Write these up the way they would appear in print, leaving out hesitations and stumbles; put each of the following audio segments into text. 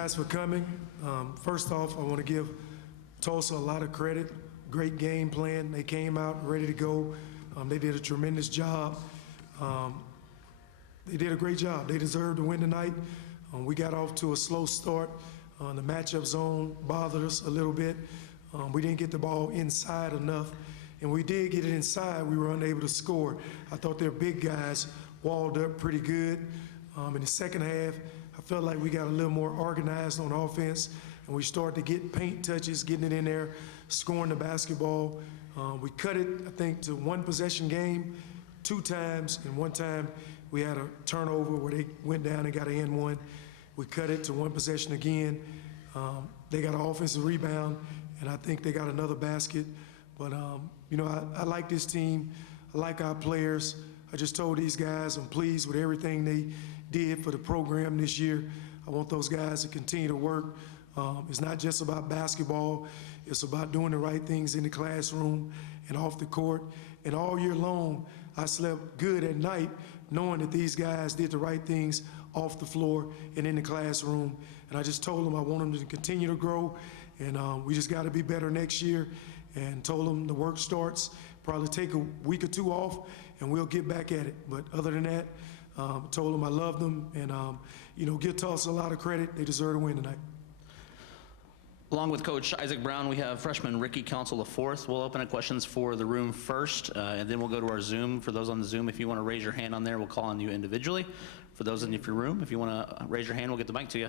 guys for coming. First off, I want to give Tulsa a lot of credit. Great game plan. They came out ready to go. They did a tremendous job. They did a great job. They deserved to win tonight. We got off to a slow start. The matchup zone bothered us a little bit. We didn't get the ball inside enough. And we did get it inside, we were unable to score. I thought their big guys walled up pretty good. In the second half, I felt like we got a little more organized on offense, and we started to get paint touches, getting it in there, scoring the basketball. We cut it, I think, to one possession game 2 times, and one time we had a turnover where they went down and got an and one. We cut it to one possession again. They got an offensive rebound, and I think they got another basket. But, you know, I like this team. I like our players. I just told these guys I'm pleased with everything they did for the program this year. I want those guys to continue to work. It's not just about basketball. It's about doing the right things in the classroom and off the court. And all year long, I slept good at night knowing that these guys did the right things off the floor and in the classroom. And I just told them I want them to continue to grow, and we just got to be better next year. And told them the work starts, probably take a week or 2 off, and we'll get back at it. But other than that, told them I love them, and you know, give Tulsa a lot of credit. They deserve to win tonight. Along with Coach Isaac Brown, we have freshman Ricky Council IV. We'll open up questions for the room first, and then we'll go to our Zoom. For those on the Zoom, if you want to raise your hand on there, we'll call on you individually. For those in your room, if you want to raise your hand, we'll get the mic to you.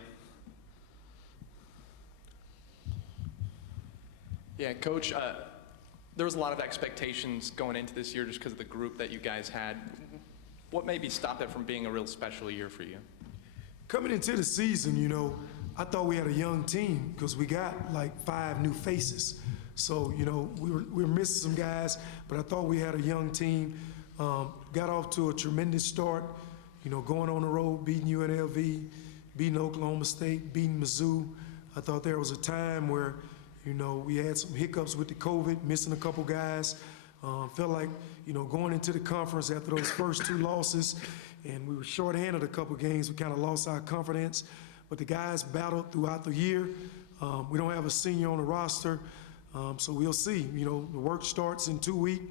Yeah, Coach, there was a lot of expectations going into this year just because of the group that you guys had. What maybe stopped that from being a real special year for you? Coming into the season, you know, I thought we had a young team because we got like 5 new faces. So, you know, we were missing some guys, but I thought we had a young team. Got off to a tremendous start, you know, going on the road, beating UNLV, beating Oklahoma State, beating Mizzou. I thought there was a time where, you know, we had some hiccups with the COVID, missing a couple guys. Felt like, you know, going into the conference after those first 2 losses, and we were shorthanded a couple games, we kind of lost our confidence. But the guys battled throughout the year. We don't have a senior on the roster, so we'll see. You know, the work starts in 2 weeks.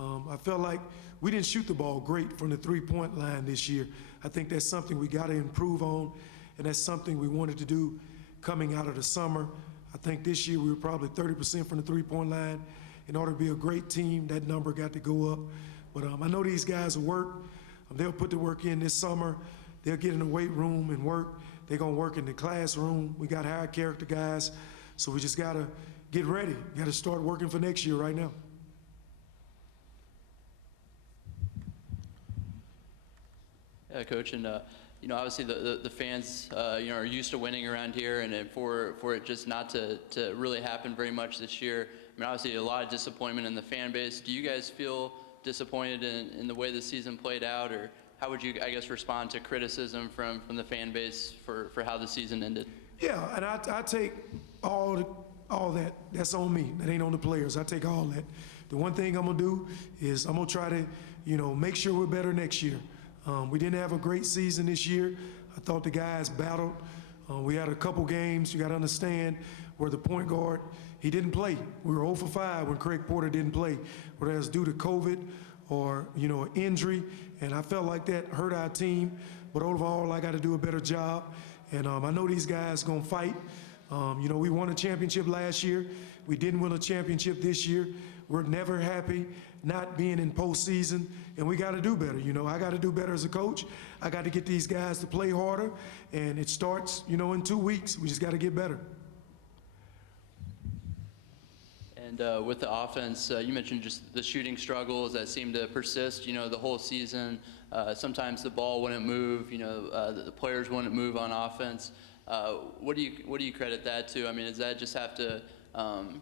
I felt like we didn't shoot the ball great from the 3-point line this year. I think that's something we got to improve on, and that's something we wanted to do coming out of the summer. I think this year we were probably 30% from the 3-point line. In order to be a great team, that number got to go up. But I know these guys will work. They'll put the work in this summer. They'll get in the weight room and work. They're going to work in the classroom. We got high character guys, so we just got to get ready. We got to start working for next year right now. Yeah, Coach, and you know, obviously the fans, you know, are used to winning around here, and for it just not to really happen very much this year. I mean, obviously a lot of disappointment in the fan base. Do you guys feel disappointed in the way the season played out, or how would you, I guess, respond to criticism from the fan base for how the season ended? Yeah, and I take all that. That's on me. That ain't on the players. I take all that. The one thing I'm gonna do is I'm gonna try to, you know, make sure we're better next year. We didn't have a great season this year. I thought the guys battled. We had a couple games, you got to understand, where the point guard, he didn't play. We were 0 for 5 when Craig Porter didn't play, whether that's due to COVID or, you know, an injury, and I felt like that hurt our team. But overall, I got to do a better job, and I know these guys going to fight. You know, we won a championship last year. We didn't win a championship this year. We're never happy not being in postseason, and we got to do better. You know, I got to do better as a coach. I got to get these guys to play harder, and it starts, you know, in 2 weeks. We just got to get better. And with the offense, you mentioned just the shooting struggles that seem to persist, you know, the whole season. Sometimes the ball wouldn't move, you know, the players wouldn't move on offense. What do you credit that to? I mean, does that just have to,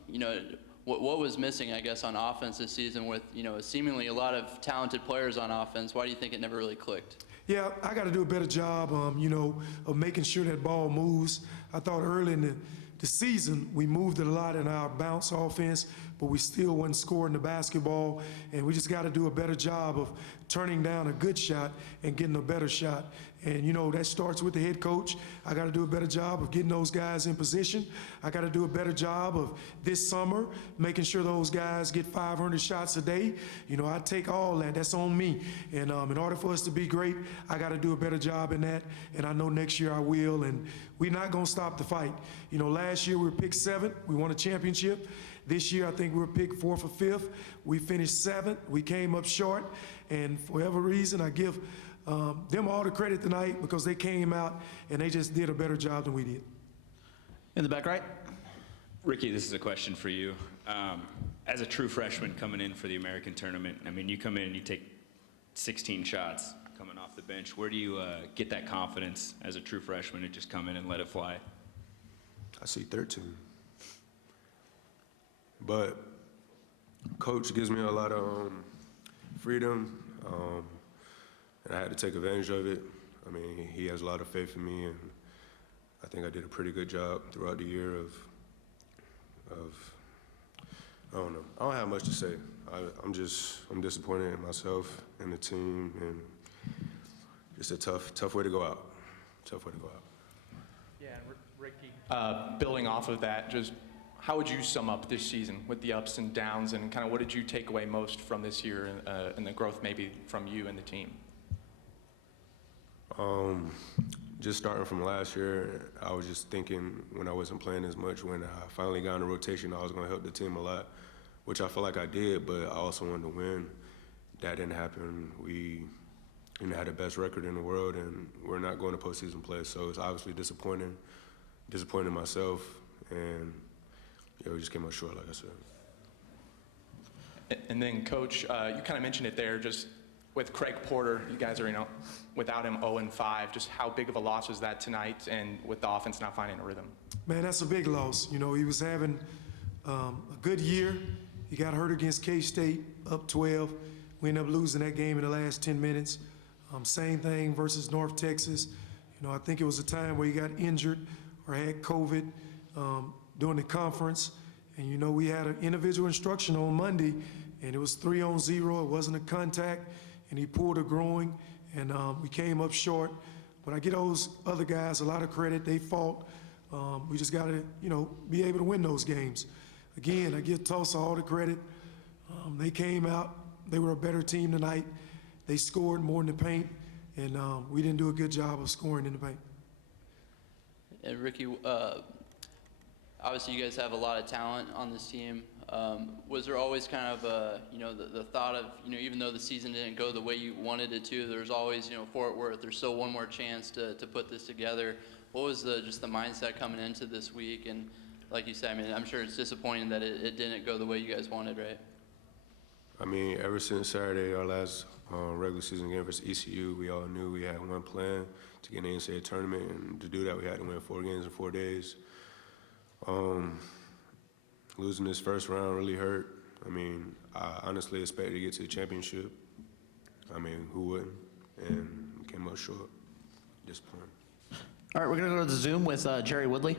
you know, what was missing, I guess, on offense this season with, you know, seemingly a lot of talented players on offense? Why do you think it never really clicked? Yeah, I got to do a better job, you know, of making sure that ball moves. I thought early in the season, we moved it a lot in our bounce offense, but we still wasn't scoring the basketball, and we just got to do a better job of turning down a good shot and getting a better shot. And, you know, that starts with the head coach. I got to do a better job of getting those guys in position. I got to do a better job of this summer making sure those guys get 500 shots a day. You know, I take all that. That's on me. And in order for us to be great, I got to do a better job in that. And I know next year I will. And we're not going to stop the fight. You know, last year we were picked 7th. We won a championship. This year I think we were picked 4th or 5th. We finished 7th. We came up short. And for whatever reason, I give them all the credit tonight because they came out and they just did a better job than we did. In the back right. Ricky, this is a question for you. As a true freshman coming in for the American tournament, I mean, you come in and you take 16 shots coming off the bench. Where do you get that confidence as a true freshman to just come in and let it fly? I see 13. But coach gives me a lot of freedom, and I had to take advantage of it. I mean, he has a lot of faith in me, and I think I did a pretty good job throughout the year of I don't know. I don't have much to say. I'm disappointed in myself and the team, and just a tough way to go out. Tough way to go out. Yeah, and Ricky, building off of that, just how would you sum up this season with the ups and downs, and kind of what did you take away most from this year and the growth maybe from you and the team? Just starting from last year, I was just thinking when I wasn't playing as much, when I finally got in the rotation, I was going to help the team a lot, which I feel like I did, but I also wanted to win. That didn't happen. We had the best record in the world, and we're not going to postseason play, so it's obviously disappointing myself, and yeah, we just came up short, like I said. And then, Coach, you kind of mentioned it there, just with Craig Porter, you guys are, you know, without him 0-5. Just how big of a loss was that tonight, and with the offense not finding a rhythm? Man, that's a big loss. You know, he was having a good year. He got hurt against K-State, up 12. We ended up losing that game in the last 10 minutes. Same thing versus North Texas. You know, I think it was a time where he got injured or had COVID during the conference. And, you know, we had an individual instruction on Monday, and it was 3-on-0. It wasn't a contact, and he pulled a groin, and we came up short. But I give those other guys a lot of credit. They fought. We just got to, you know, be able to win those games. Again, I give Tulsa all the credit. They came out. They were a better team tonight. They scored more in the paint, and we didn't do a good job of scoring in the paint. And Ricky, obviously you guys have a lot of talent on this team. Was there always kind of, you know, the thought of, you know, even though the season didn't go the way you wanted it to, there's always, you know, Fort Worth, there's still one more chance to put this together. What was just the mindset coming into this week? And like you said, I mean, I'm sure it's disappointing that it didn't go the way you guys wanted, right? I mean, ever since Saturday, our last regular season game versus ECU, we all knew we had one plan to get in the NCAA tournament, and to do that, we had to win 4 games in 4 days. Losing this first round really hurt. I mean, I honestly expected to get to the championship. I mean, who wouldn't? And we came up short. Disappointing. All right, we're going to go to the Zoom with Jerry Woodley.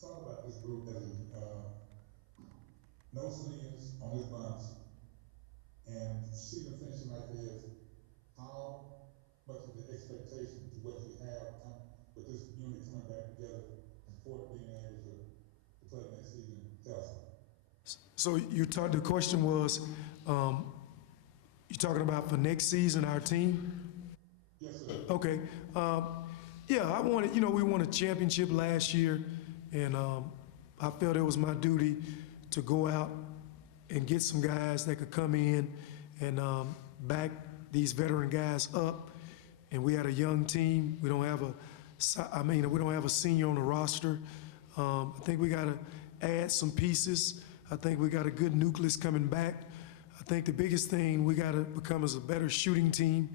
Talk about this group that is no seniors on his bunch, and see them finishing like this. How much of the expectation to what you have with this unit coming back together and Fort being able to play next season tells us? So the question was, you talking about for next season, our team? Yes, sir. Okay. Yeah, we won a championship last year, and I felt it was my duty to go out and get some guys that could come in and back these veteran guys up. And we had a young team. We don't have a senior on the roster. I think we got to add some pieces. I think we got a good nucleus coming back. I think the biggest thing we got to become is a better shooting team.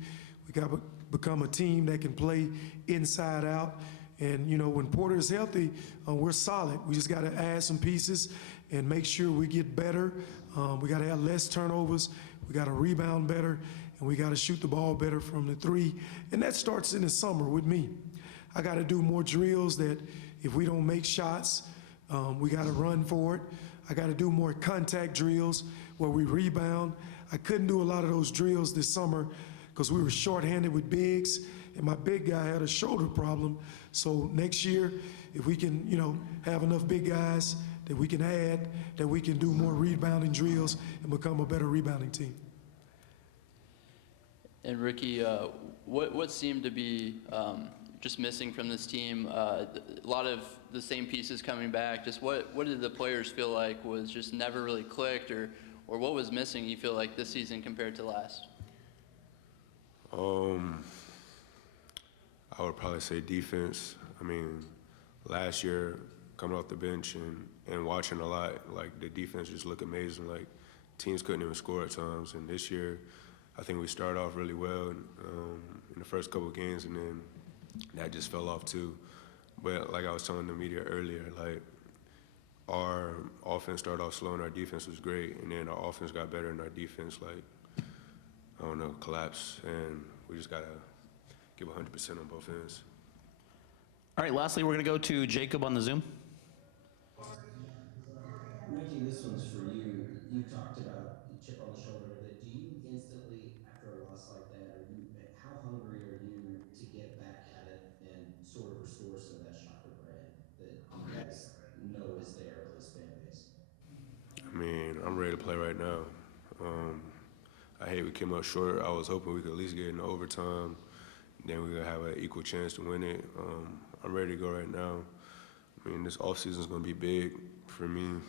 We got to become a team that can play inside out. And, you know, when Porter is healthy, we're solid. We just got to add some pieces and make sure we get better. We got to have less turnovers. We got to rebound better, and we got to shoot the ball better from the 3. And that starts in the summer with me. I got to do more drills that if we don't make shots, we got to run for it. I got to do more contact drills where we rebound. I couldn't do a lot of those drills this summer because we were shorthanded with bigs, and my big guy had a shoulder problem. So next year, if we can, have enough big guys that we can add, that we can do more rebounding drills and become a better rebounding team. And Ricky, what seemed to be just missing from this team? A lot of the same pieces coming back. Just what did the players feel like was just never really clicked, or what was missing, you feel like, this season compared to last? I would probably say defense. I mean, last year, coming off the bench and watching a lot, like, the defense just looked amazing. Like, teams couldn't even score at times. And this year, I think we started off really well in the first couple of games, and then that just fell off too. But like I was telling the media earlier, like, our offense started off slow and our defense was great, and then our offense got better and our defense, like, I don't know, collapsed, and we just gotta give 100% on both ends. All right, lastly, we're going to go to Jacob on the Zoom. Ricky, this one's for you. You talked about chip on the shoulder, but do you instantly, after a loss like that, how hungry are you to get back at it and sort of restore some of that Shocker brand that you guys know is there with this fan base? I mean, I'm ready to play right now. I hate we came up short. I was hoping we could at least get in overtime. Then we're gonna have an equal chance to win it. I'm ready to go right now. I mean, this offseason is gonna be big for me, and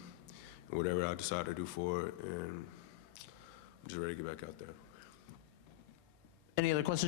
whatever I decide to do for it, and I'm just ready to get back out there. Any other questions?